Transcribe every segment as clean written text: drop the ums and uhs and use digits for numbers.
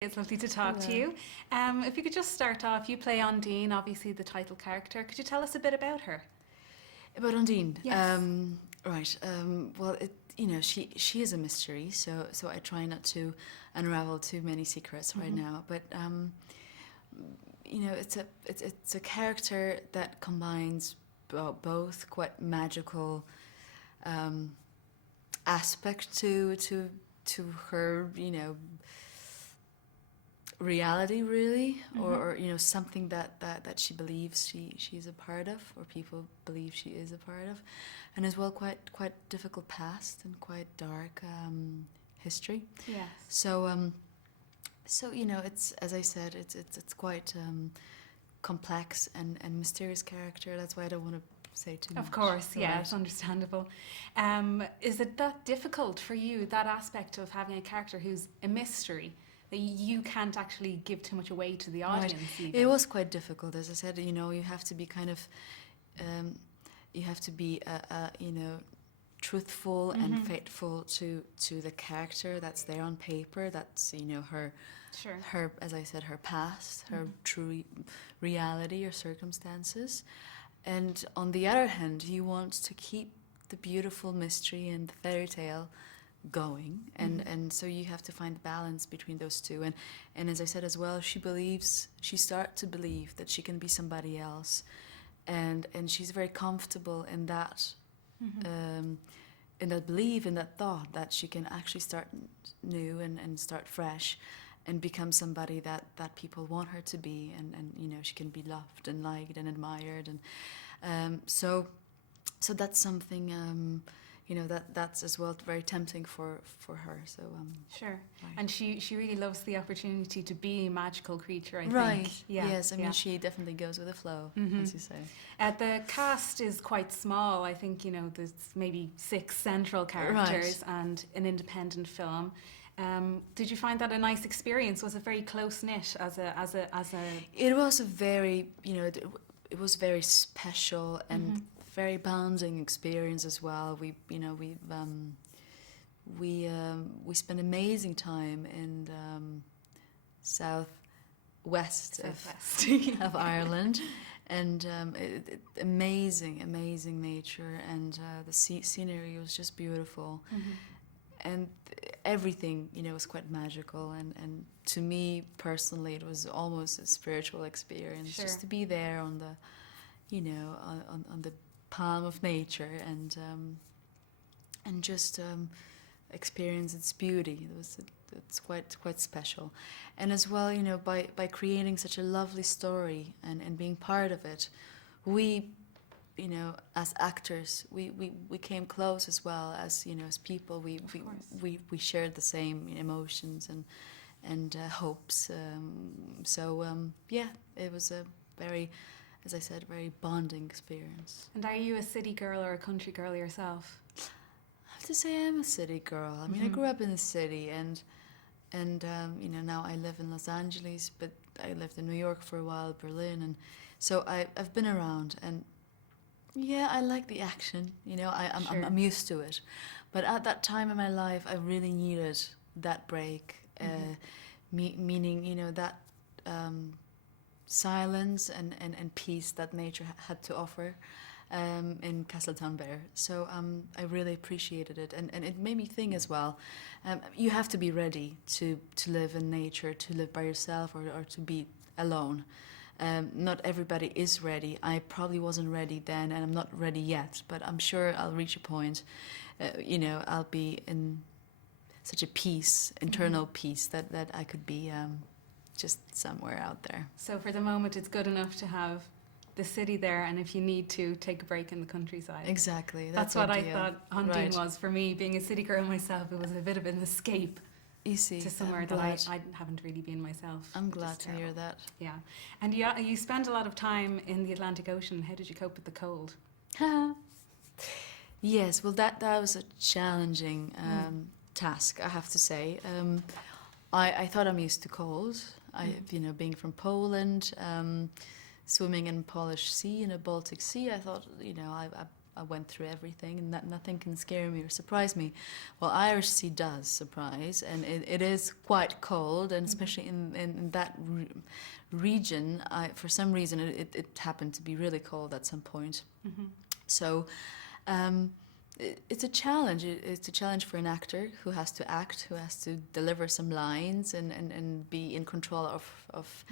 It's lovely to talk to you. If you could just start off, you play Ondine, obviously the title character. Could you tell us a bit about her? About Ondine. Yes. Right. Well, she is a mystery, so I try not to unravel too many secrets right now. But it's a character that combines both quite magical aspect to her, reality really, or something that she believes she's a part of, or people believe she is a part of, and as well quite difficult past and quite dark history. Yes. So it's, as I said, it's quite complex and mysterious character. That's why I don't want to say too much. Of course, yeah, Right. it's understandable. Is it that difficult for you, that aspect of having a character who's a mystery, that you can't actually give too much away to the audience? Right. Even? It was quite difficult, as I said. You have to be kind of, you have to be, truthful and faithful to the character that's there on paper. That's her, Sure. her, as I said, her past, her true reality or circumstances. And on the other hand, you want to keep the beautiful mystery and the fairy tale going, and so you have to find the balance between those two, and as I said as well, she starts to believe that she can be somebody else, and she's very comfortable in that belief, in that thought that she can actually start new and start fresh and become somebody that people want her to be, and she can be loved and liked and admired, and so that's something that's as well very tempting for her. So Sure. right. And she really loves the opportunity to be a magical creature, I Right. think. Yeah. Yes. I mean, yeah. she definitely goes with the flow, as you say. The cast is quite small. I think, there's maybe 6 central characters and an independent film. Did you find that a nice experience? Was it very close knit as a? It was a very, it was very special and very bonding experience as well. We spent amazing time in southwest of Ireland, and amazing nature, and the scenery was just beautiful, and everything was quite magical, and to me personally it was almost a spiritual experience. Sure. Just to be there on the on the palm of nature, and just experience its beauty. It's quite special, and as well, by creating such a lovely story and being part of it, we, as actors, we came close as well as as people. We shared the same emotions and hopes. It was a very, as I said, very bonding experience. And are you a city girl or a country girl yourself? I have to say I'm a city girl. I mean, I grew up in the city, and now I live in Los Angeles, but I lived in New York for a while, Berlin, and so I've been around, and yeah, I like the action. Sure. I'm used to it, but at that time in my life, I really needed that break, meaning that silence and peace that nature had to offer in Castletownbere. So I really appreciated it, and it made me think as well. You have to be ready to live in nature, to live by yourself, or to be alone. Not everybody is ready. I probably wasn't ready then, and I'm not ready yet, but I'm sure I'll reach a point, I'll be in such a peace, internal peace, that I could be just somewhere out there. So for the moment, it's good enough to have the city there, and if you need to, take a break in the countryside. Exactly. That's what ideal. I thought Ondine Right. was for me. Being a city girl myself, it was a bit of an escape You see, to somewhere I'm that glad. I haven't really been myself. I'm which is glad to hear terrible. that. Yeah. And you spent a lot of time in the Atlantic Ocean. How did you cope with the cold? Yes, well, that was a challenging task, I have to say. I thought I'm used to cold. Being from Poland, swimming in Polish Sea, in the Baltic Sea, I thought, I went through everything, and that nothing can scare me or surprise me. Well, Irish Sea does surprise, and it is quite cold, and especially in that region, for some reason it happened to be really cold at some point. So it's a challenge. It's a challenge for an actor who has to act, who has to deliver some lines and be in control of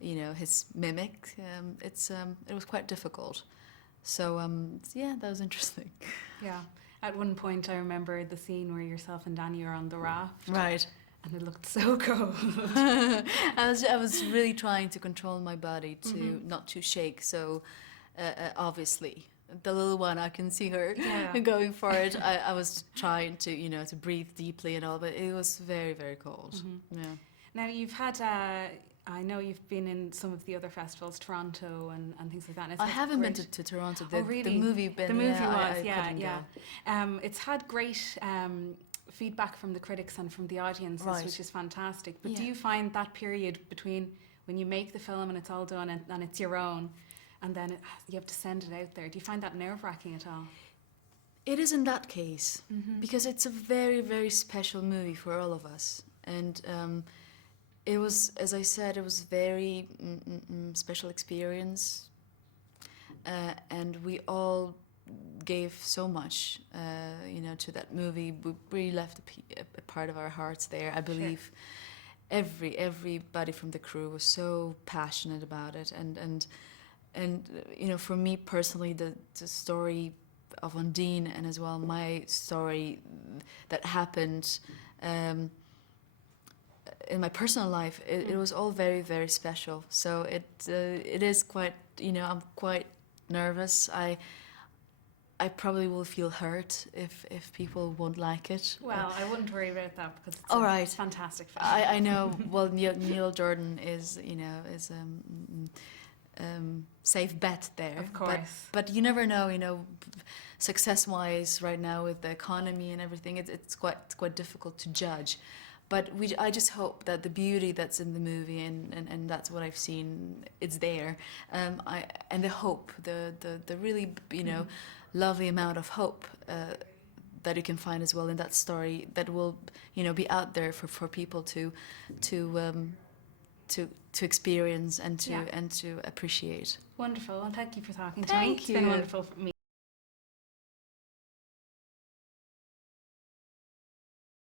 you know, his mimic. It was quite difficult. So yeah, that was interesting. Yeah. At one point, I remember the scene where yourself and Danny are on the raft. Right. And it looked so cold. I was really trying to control my body to not to shake. So obviously, the little one, I can see her going for it. I was trying to, you know, to breathe deeply and all, but it was very, very cold. Yeah. Now, you've had, I know you've been in some of the other festivals, Toronto and things like that. And it's I haven't been great... to Toronto. Oh, really? The movie been. The movie yeah, was, I yeah, couldn't yeah. go. It's had great feedback from the critics and from the audiences, Right. which is fantastic. But Yeah. do you find that period between when you make the film and it's all done and it's your own, and then you have to send it out there, do you find that nerve-wracking at all? It is in that case, because it's a very, very special movie for all of us. And it was, as I said, it was very special experience. And we all gave so much, you know, to that movie. We really left a part of our hearts there. I believe everybody from the crew was so passionate about it. And you know, for me personally, the story of Ondine, and as well my story that happened in my personal life, it was all very, very special. So it is quite, you know, I'm quite nervous. I probably will feel hurt if people won't like it. Well, I wouldn't worry about that because it's all a right. fantastic film. I know. Well, Neil Jordan is, you know, is safe bet there. Of course. But you never know, you know, success-wise right now with the economy and everything, it's quite difficult to judge. But I just hope that the beauty that's in the movie, and that's what I've seen, it's there. And the hope, the really, you know, lovely amount of hope that you can find as well in that story, that will, you know, be out there for people to experience and to appreciate. Wonderful. Well, thank you for talking to me. Thank It's been you. wonderful for me.